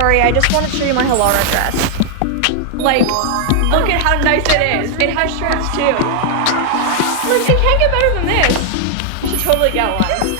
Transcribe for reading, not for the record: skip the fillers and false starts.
sorry, I just wanted to show you my Halara dress. Like, look at how nice it is. It has shirts too. Like, you can't get better than this. You should totally get one.